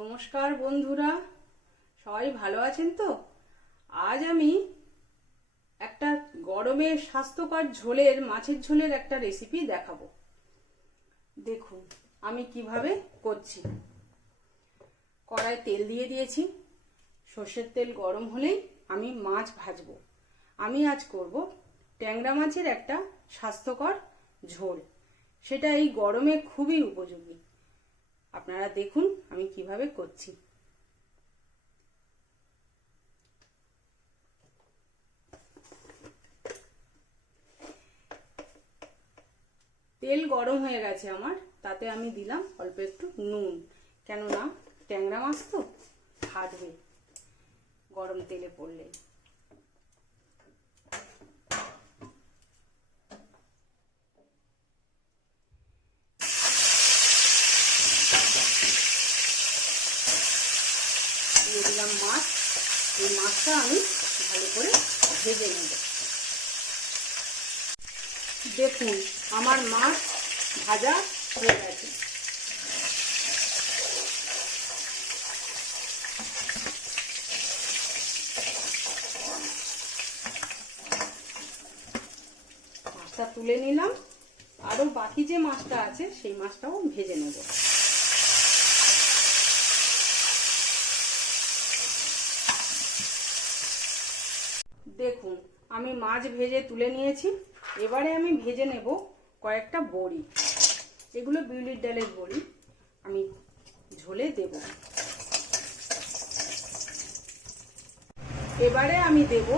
নমস্কার বন্ধুরা, সবাই ভালো আছেন তো? আজ আমি একটা গরমে স্বাস্থ্যকর ঝোলের মাছের ঝোলের একটা রেসিপি দেখাবো। দেখুন আমি কিভাবে করছি। কড়ায় তেল দিয়ে দিয়েছি। সর্ষের তেল গরম হলেই আমি মাছ ভাজবো। আমি আজ করব ট্যাংরা মাছের একটা স্বাস্থ্যকর ঝোল। সেটা এই গরমে খুবই উপযোগী। আপনারা দেখুন আমি কিভাবে করছি। তেল গরম হয়ে গেছে আমার, তাতে আমি দিলাম অল্প একটু নুন, কেননা ট্যাংরা মাছ তো ফাটবে গরম তেলে পড়লে। দিয়ে দিলাম মাছ। এই মাছটা আমি ভালো করে ভেজে নেব। দেখুন আমার মাছ ভাজা হয়ে গেছে। মাছটা তুলে নিলাম। আরো বাকি যে মাছটা আছে সেই মাছটাও ভেজে নেব। দেখুন আমি মাছ ভেজে তুলে নিয়েছি। এবারে আমি ভেজে নেব কয়েকটা বড়ি। এগুলো বিউলির ডালের বড়ি, আমি ঝোলে দেব। এবারে আমি দেব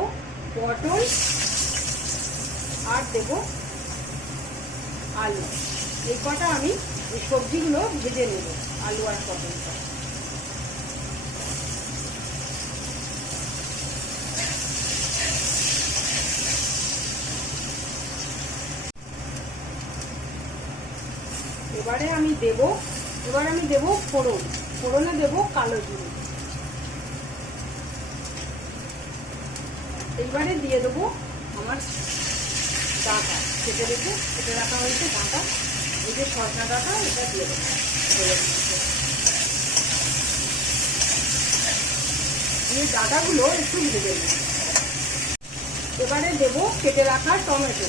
পটল আর দেব আলু। এই কটা আমি এই সবজিগুলো ভেজে নেব, আলু আর পটলটা। এবারে আমি দেব ফোড়ন। ফোড়নে দেব কালো জিরে। এইবারে দিয়ে দেবো আমার ডাঁটা, কেটে রাখা হয়েছে ডাঁটা। এই যে সজনা ডাঁটা, এটা দিয়ে দেবো। এই ডাঁটাগুলো একটু ভেজে নেব। এবারে দেব কেটে রাখা টমেটো।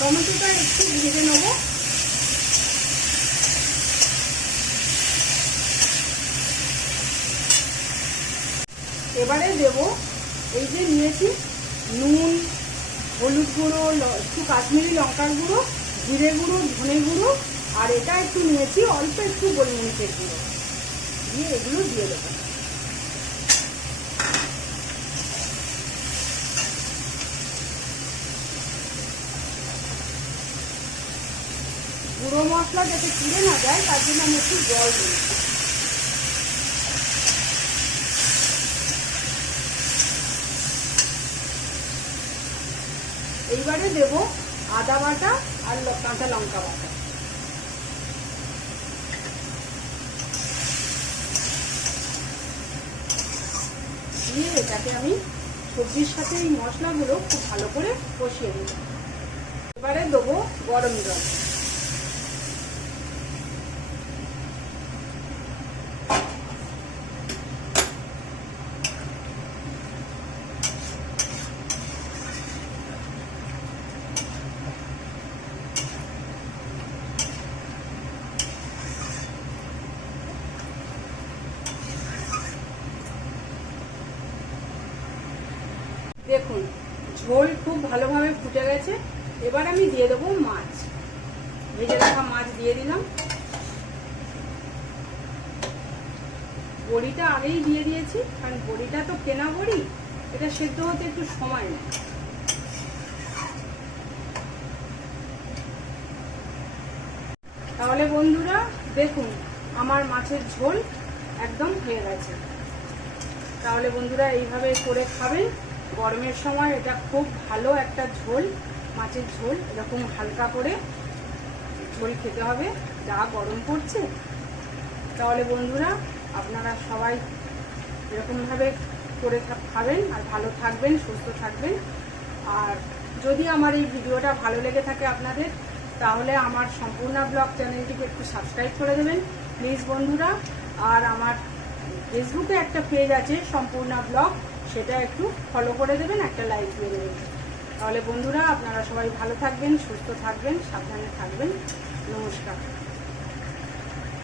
টমেটোটা একটু ভেজে নেব। এবারে দেব এই যে নিয়েছি নুন, হলুদ গুঁড়ো, একটু কাশ্মীরি লঙ্কার গুঁড়ো, জিরে গুঁড়ো, ধনে গুঁড়ো, আর এটা একটু নিয়েছি অল্প একটু গোলমরিচের গুঁড়ো, দিয়ে এগুলো দিয়ে দেবো। গুঁড়ো মশলা যাতে পুড়ে না যায় তার জন্য আমি একটু জল দিই। এইবারে দেব আদা বাটা আর কাঁচা লঙ্কা বাটা। দিয়ে এটাকে আমি সবজির সাথে এই মশলাগুলো খুব ভালো করে কষিয়ে নেব। এবারে দেবো গরম জল। দেখুন ঝোল খুব ভালোভাবে ফুটে গেছে। এবার আমি দিয়ে দেবো মাছ। ভেজে রাখা মাছ দিয়ে দিলাম। বড়িটা আগেই দিয়ে দিয়েছি, কারণ বড়িটা তো কেনা বড়ি, এটা সেদ্ধ হতে একটু সময় নেয়। তাহলে বন্ধুরা দেখুন আমার মাছের ঝোল একদম হয়ে গেছে। তাহলে বন্ধুরা এইভাবে করে খাবেন গরমের সময়। এটা খুব ভালো একটা ঝোল, মাছের ঝোল। এরকম হালকা করে ঝোল খেতে হবে, যা গরম পড়ছে। তাহলে বন্ধুরা আপনারা সবাই এরকমভাবে করে খাবেন, আর ভালো থাকবেন, সুস্থ থাকবেন। আর যদি আমার এই ভিডিওটা ভালো লেগে থাকে আপনাদের, তাহলে আমার সম্পূর্ণা ব্লগ চ্যানেলটিকে একটু সাবস্ক্রাইব করে দেবেন প্লিজ বন্ধুরা। আর আমার ফেসবুকে একটা পেজ আছে সম্পূর্ণা ব্লগ, সেটা একটু ফলো করে দেবেন, একটা লাইক দিয়ে দেবেন। তাহলে বন্ধুরা আপনারা সবাই ভালো থাকবেন, সুস্থ থাকবেন, সাবধানে থাকবেন। নমস্কার।